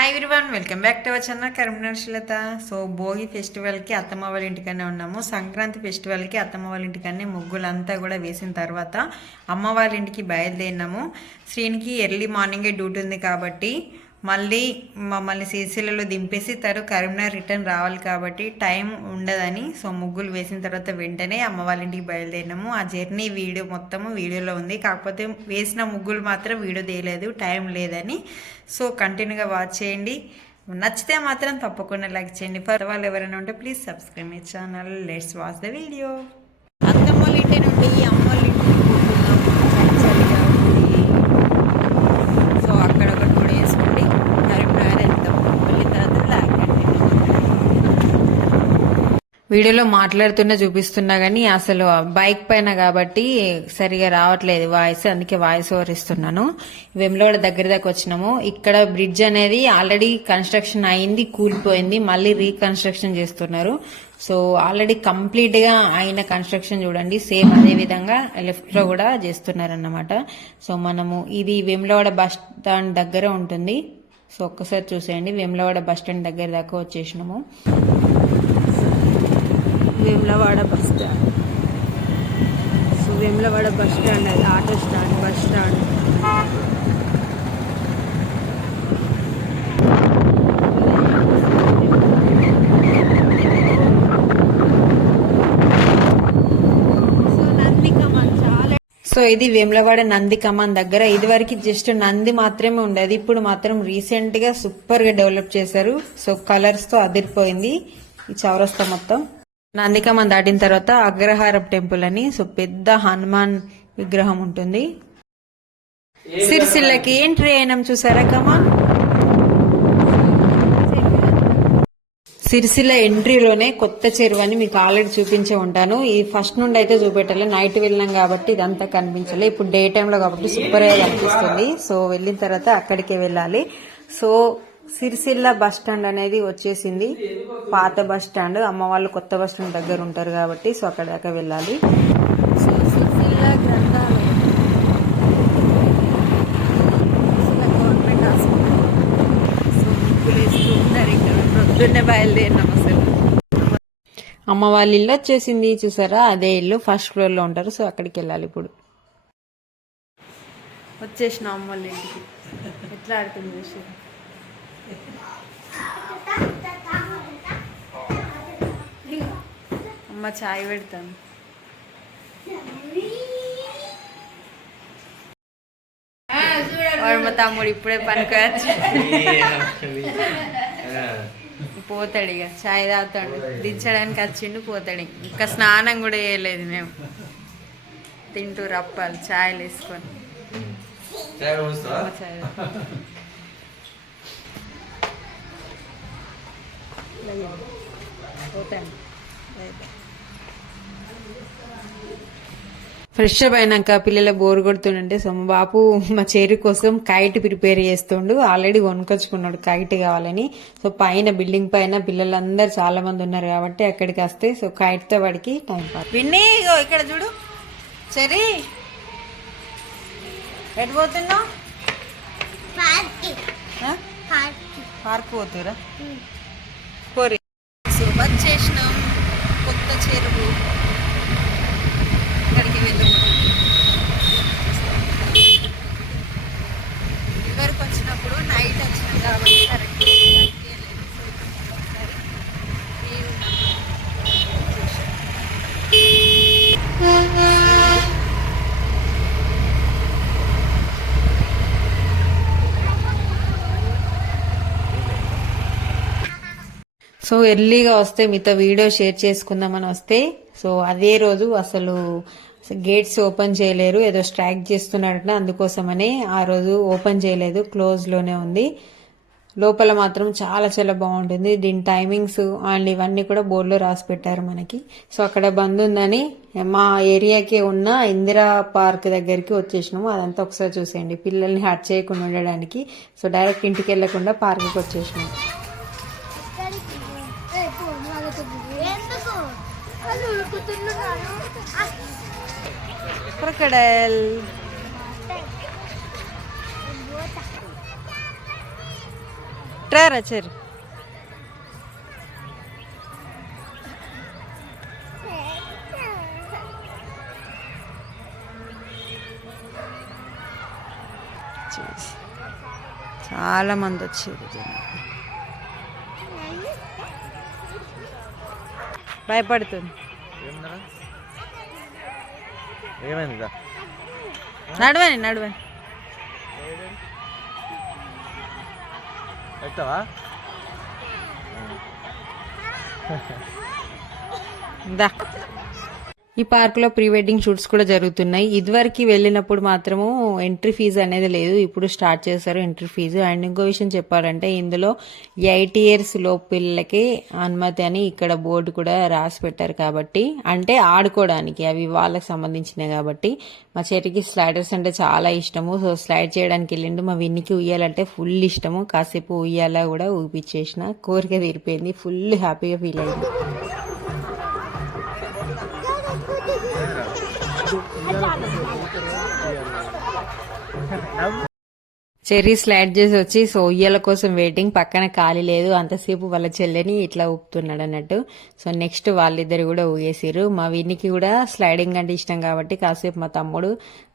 Hi everyone, welcome back to our channel Karimnagar Srilatha. So Bhogi ఫెస్టివల్కి అత్తమ్మ వాళ్ళ ఇంటికనే ఉన్నాము. సంక్రాంతి ఫెస్టివల్కి అత్తమ్మ వాళ్ళ ఇంటికనే ముగ్గులంతా కూడా వేసిన తర్వాత అమ్మ వాళ్ళ ఇంటికి బయలుదేరినాము. శ్రీనికి ఎర్లీ మార్నింగే డ్యూటీ ఉంది కాబట్టి మళ్ళీ మమ్మల్ని సిరిసిల్లలో దింపేసి కరీంనగర్ రిటర్న్ రావాలి కాబట్టి టైం ఉండదని సో ముగ్గులు వేసిన తర్వాత వెంటనే అమ్మ వాళ్ళ ఇంటికి బయలుదేరినాము. ఆ జర్నీ వీడియో మొత్తము వీడియోలో ఉంది, కాకపోతే వేసిన ముగ్గులు మాత్రం వీడియో తీయలేదు, టైం లేదని. సో కంటిన్యూగా వాచ్ చేయండి. నచ్చితే మాత్రం తప్పకుండా లైక్ చేయండి. ఫర్ వాళ్ళు ఎవరైనా ఉంటే please subscribe my channel. Let's watch the video. అత్తమ్మ వాళ్ళ ఇంటి నుండి అమ్మ వాళ్ళ ఇంటికి పోతున్నాము. చలిగా ఉంది. సో అక్కడ ఒక 2 days ఉండి కరీంనగర్ వెళ్తాము. మళ్ళీ తర్వాత వీడియోలో మాట్లాడుతున్నా చూపిస్తున్నా కానీ అసలు బైక్ పైన కాబట్టి సరిగా రావట్లేదు వాయిస్, అందుకే వాయిస్ ఓవర్ ఇస్తున్నాను. వేములవాడ దగ్గర దాకా వచ్చినాము. ఇక్కడ బ్రిడ్జ్ అనేది ఆల్రెడీ కన్స్ట్రక్షన్ అయింది, కూలిపోయింది, మళ్ళీ రీకన్స్ట్రక్షన్ చేస్తున్నారు. సో ఆల్రెడీ కంప్లీట్ గా అయిన కన్స్ట్రక్షన్ చూడండి, సేమ్ అదే విధంగా లెఫ్ట్ లో కూడా చేస్తున్నారు అన్నమాట. సో మనము ఇది వేములవాడ బస్ స్టాండ్ దగ్గర ఉంటుంది. సో ఒక్కసారి చూసేయండి, వేములవాడ బస్ స్టాండ్ దగ్గర దాకా వచ్చేసినాము. Vemulawada bus stand. So Vemulawada bus stand, అది auto stand, bus stand. So ఇది వేములవాడ నంది కమాన్ దగ్గర. ఇది వరకు జస్ట్ నంది మాత్రమే ఉండేది, ఇప్పుడు మాత్రం రీసెంట్ గా సూపర్ గా డెవలప్ చేశారు. సో కలర్స్ తో అదిరిపోయింది ఈ చౌరస్తా మొత్తం. నంది కమాన్ దాటిన తర్వాత అగ్రహారం టెంపుల్ అని, సో పెద్ద హనుమాన్ విగ్రహం ఉంటుంది. సిరిసిల్లకి ఎంట్రీ అయినాం, చూసారా కమాన్. సిరిసిల్ల ఎంట్రీలోనే కొత్త చెరువు అని మీకు ఆల్రెడీ చూపించే ఉంటాను. ఈ ఫస్ట్ నుండి అయితే చూపెట్టాలి, నైట్ వెళ్ళినాం కాబట్టి ఇదంతా కనిపించలే. ఇప్పుడు డే టైంలో కాబట్టి సూపర్ గా కనిపిస్తుంది. సో వెళ్ళిన తర్వాత అక్కడికే వెళ్ళాలి. సో సిరిసిల్ల బస్ స్టాండ్ అనేది వచ్చేసింది, పాత బస్ స్టాండ్. అమ్మ వాళ్ళు కొత్త బస్ స్టాండ్ దగ్గర ఉంటారు కాబట్టి సో అక్కడ దాకా వెళ్ళాలి. సో సిరిసిల్ల గ్రంథాలయం, గవర్నమెంట్ హాస్పిటల్. సో ముగ్గులేస్తూ ఉన్నారు ఇక్కడ. పొద్దున్నే బయలుదేరినాం. అసలు అమ్మ వాళ్ళ ఇల్లు వచ్చేసింది, చూసారా, అదే ఇల్లు ఫస్ట్ ఫ్లోర్ లో ఉంటారు. సో అక్కడికి వెళ్ళాలి. ఇప్పుడు వచ్చేసినాం అమ్మ వాళ్ళ ఇంటికి. ఎట్లా ఆడుతుంది చూసి. అమ్మ చాయ్ పెడతాను. మా తమ్ముడు ఇప్పుడే పనికొచ్చి పోతాడు, ఇక చాయ్ తాగుతాడు, దించడానికి వచ్చిండు, పోతాడు. ఇంకా స్నానం కూడా చేయలేదు మేము, తింటూ రప్పాలి చాయ్లు వేసుకొని. ఫ్రెష్ అప్ అయినాక పిల్లల బోర్ కొడుతుండే సో మా బాపు మా చేరు కోసం కైట్ ప్రిపేర్ చేస్తుండు. ఆల్రెడీ కొనుకొచ్చుకున్నాడు కైట్ కావాలని. సో పైన బిల్డింగ్ పైన పిల్లలందరూ చాలా మంది ఉన్నారు కాబట్టి అక్కడికి వస్తే సో కైట్ తో వాడికి టైం పాస్. విన్నీ ఇక్కడ చూడు, సరే ఎటు పోతున్నావు? పార్క్ పోతురా కోరి. సో వచ్చేసినాం కొత్త చెరువు, ఇక్కడికి వెళ్ళిపోతాం. ఇవరకు వచ్చినప్పుడు నైట్ వచ్చినాం కాబట్టి కరెక్ట్ సో ఎర్లీగా వస్తే మీతో వీడియో షేర్ చేసుకుందామని వస్తే సో అదే రోజు అసలు గేట్స్ ఓపెన్ చేయలేరు, ఏదో స్ట్రైక్ చేస్తున్నారట, అందుకోసమని ఆ రోజు ఓపెన్ చేయలేదు, క్లోజ్ లోనే ఉంది. లోపల మాత్రం చాలా చాలా బాగుంటుంది. దీని టైమింగ్స్ అండ్ ఇవన్నీ కూడా బోర్డులో రాసి పెట్టారు మనకి. సో అక్కడ బంద్ ఉందని మా ఏరియాకి ఉన్న ఇందిరా పార్క్ దగ్గరికి వచ్చేసినాము. అదంతా ఒకసారి చూసేయండి, పిల్లల్ని హర్ట్ చేయకుండా ఉండడానికి. సో డైరెక్ట్ ఇంటికి వెళ్లకుండా పార్క్కి వచ్చేసినాము. క్రొకడైల్ సో ఇట్రారా చెరు చాలా మంది వచ్చారు భయపడుతుంది నడవని నడవని దా ఈ పార్క్లో ప్రీ వెడ్డింగ్ షూట్స్ కూడా జరుగుతున్నాయి. ఇదివరకు వెళ్ళినప్పుడు మాత్రము ఎంట్రీ ఫీజు అనేది లేదు, ఇప్పుడు స్టార్ట్ చేశారు ఎంట్రీ ఫీజు. అండ్ ఇంకో విషయం చెప్పాలంటే ఇందులో 8 years లోపు పిల్లలకి అనుమతి అని ఇక్కడ బోర్డు కూడా రాసి పెట్టారు. కాబట్టి అంటే ఆడుకోవడానికి అవి వాళ్ళకి సంబంధించినవి. కాబట్టి మా చెట్టుకి స్లైడర్స్ అంటే చాలా ఇష్టము. సో స్లైడ్ చేయడానికి వెళ్ళిండు. మా విన్నికి ఉయ్యాలంటే ఫుల్ ఇష్టము. కాసేపు ఉయ్యాల కూడా ఊపిచ్చేసిన, కోరిక తీరిపోయింది. ఫుల్ హ్యాపీగా ఫీల్ అయింది. చెర్రీ స్లైడ్ చేసి వచ్చి సో ఉయ్యాల కోసం వెయిటింగ్. పక్కన ఖాళీ లేదు, అంతసేపు వాళ్ళ చెల్లెని ఇట్లా ఊపుతున్నాడు అన్నట్టు. సో నెక్స్ట్ వాళ్ళిద్దరు కూడా ఊగేసారు. మా వినికి కూడా స్లైడింగ్ అంటే ఇష్టం కాబట్టి కాసేపు మా తమ్ముడు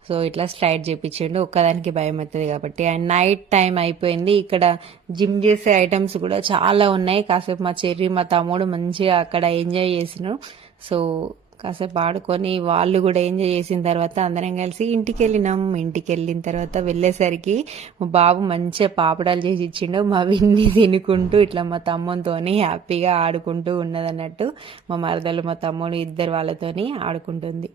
సో ఇట్లా స్లైడ్ చేపించిండు. ఒక్కదానికి భయం అవుతుంది కాబట్టి. అండ్ నైట్ టైం అయిపోయింది. ఇక్కడ జిమ్ చేసే ఐటమ్స్ కూడా చాలా ఉన్నాయి. కాసేపు మా చెర్రీ మా తమ్ముడు మంచిగా అక్కడ ఎంజాయ్ చేసినారు. సో కాసేపు ఆడుకొని వాళ్ళు కూడా ఎంజాయ్ చేసిన తర్వాత అందరం కలిసి ఇంటికి వెళ్ళినాం. ఇంటికి వెళ్ళిన తర్వాత వెళ్ళేసరికి మా బాబు మంచిగా పాపడాలు చేసి ఇచ్చిండు. మా విన్ని తినుకుంటూ ఇట్లా మా తమ్మునితోని హ్యాపీగా ఆడుకుంటూ ఉన్నదన్నట్టు. మా మరదలు మా తమ్ముడు ఇద్దరు వాళ్ళతోని ఆడుకుంటుంది.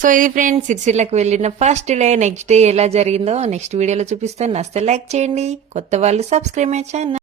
సో ఇది ఫ్రెండ్స్ సిరిసిల్లకు వెళ్ళిన ఫస్ట్ డే. నెక్స్ట్ డే ఎలా జరిగిందో నెక్స్ట్ వీడియోలో చూపిస్తాను. నచ్చితే లైక్ చేయండి, కొత్త వాళ్ళు సబ్స్క్రైబ్ ఛానల్.